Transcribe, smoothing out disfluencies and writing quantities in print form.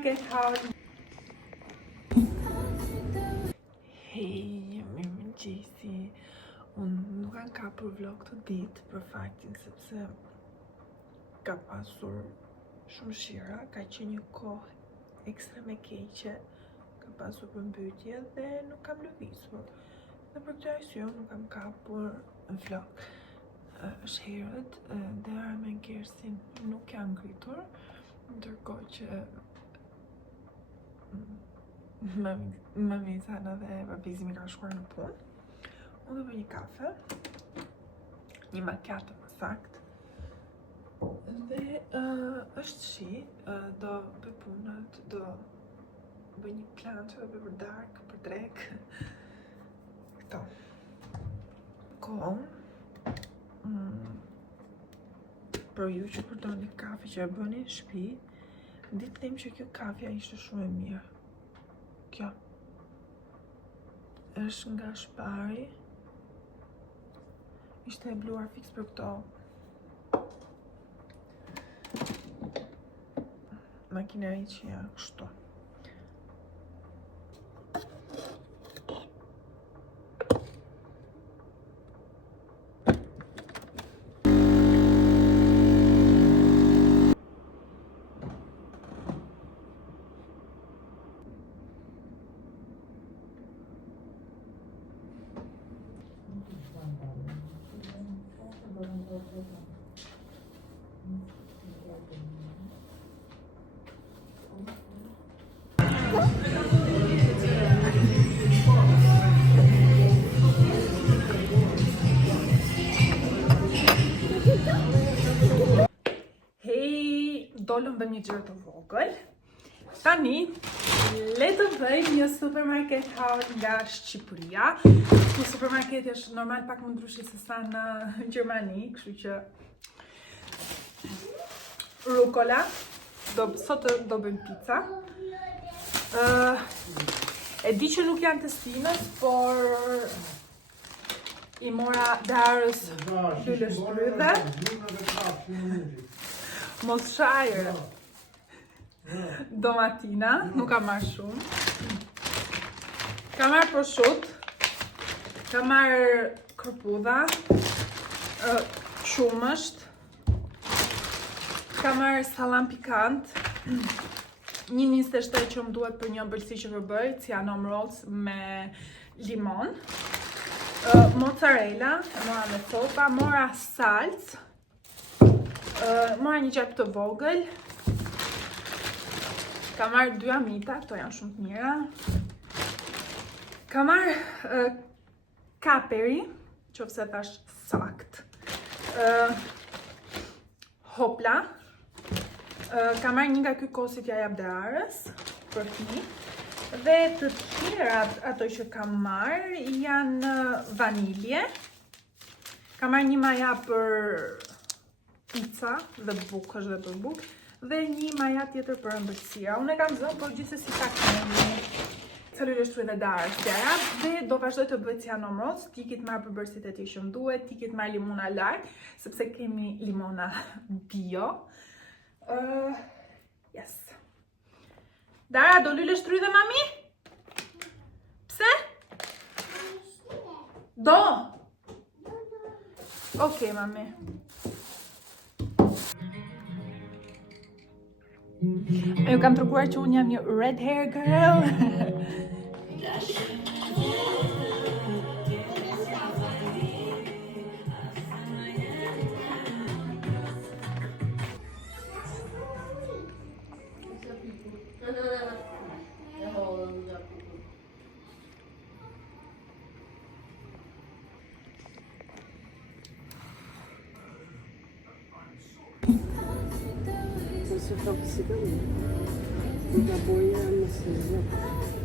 supermarket haul. Hej, mirëmëngjesi. Unë nuk kanë kapur vlog të ditë për faktin sepse ka pasur shumë shira, ka qenë një kohë ekstrem e keqe, ka pasur përmbytje dhe nuk kam lëvizur. Dhe për këtë arsye nuk kam kapur vlog. Shherët dera me Kersin nuk janë ngritur, ndërkohë që Mamisana dhe babizi mi kanë shkuar në punë. Unë do bëj një kafe, një macchiato më saktë. Dhe është shi, do bëj punët, do bëj një plan që do bëj për darkë, për drekë. Këto. Kohë. Për ju që përdoni kafe që e bëni në shtëpi, ditë që kjo kafja ishte shumë e mirë. Kjo është nga Shpari. Ishte e bluar fix për këto makineri që janë kështu. Hej, dollëm bëm një gjërë të vogël. Tani, le të bëjmë një supermarket haul nga Shqipëria. Kjo supermarket është normal pak më ndryshe se sa në Gjermani, kështu që rucola, sot do bëjmë pizza. E di që nuk janë testinës, por i mora darës lule shtrydhe. Mos shajrë. Domatina, nuk ka marrë shumë. Ka marrë prosciutto, ka marrë kërpudha, qumësht, ka marrë salam pikant, 1,27 që më duhet për një ëmbëlsi që përbëj, cianom rolls me limon, mozzarella, e mora me copa, mora salc, mora një gjep të vogël, ka marrë 2 amita, këto janë shumë të mira. Ka marrë kaperi, qofse thash sakt. Hopla. Ka marrë një nga ky kosit ja jap darës për fëmijë. Dhe të tjerat ato që kam marrë janë vanilje. Ka marrë një maja për pizza dhe bukësh dhe për bukë. Dhe një maja tjetër për ëmbëlsia. Unë e kam zënë, por gjithsesi ta kemi celulë shtrydhe darës tjera. Dhe do vazhdoj të bëj cianom rolls, ti kit marrë përbërësit e ti që më duhet, ti kit marrë limona larg, sepse kemi limona bio. Yes. Dara, do lule shtrydhe, mami? Pse? Do? Okej, mami. Ju kam treguar që unë jam një red hair girl. Você tá precisando? Fica boiando, assim, né?